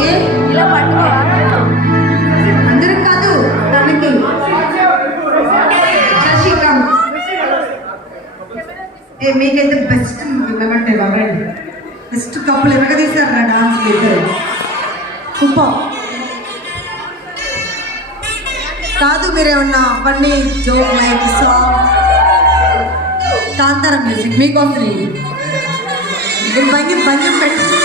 ఏ ఇలా పట్టుకో అందరం కాదు దానికి శశికాంత్ ఏ మీకైతే బెస్ట్ ఏమంటే బాబాయ్ బెస్ట్ కప్పులు ఎనక తీశారు నా డాన్స్ ఇద్దరు సూపర్ కాదు మీరేమన్నా funny joke like song Kantara music మీకోసం భంగి భంగి పెట్టి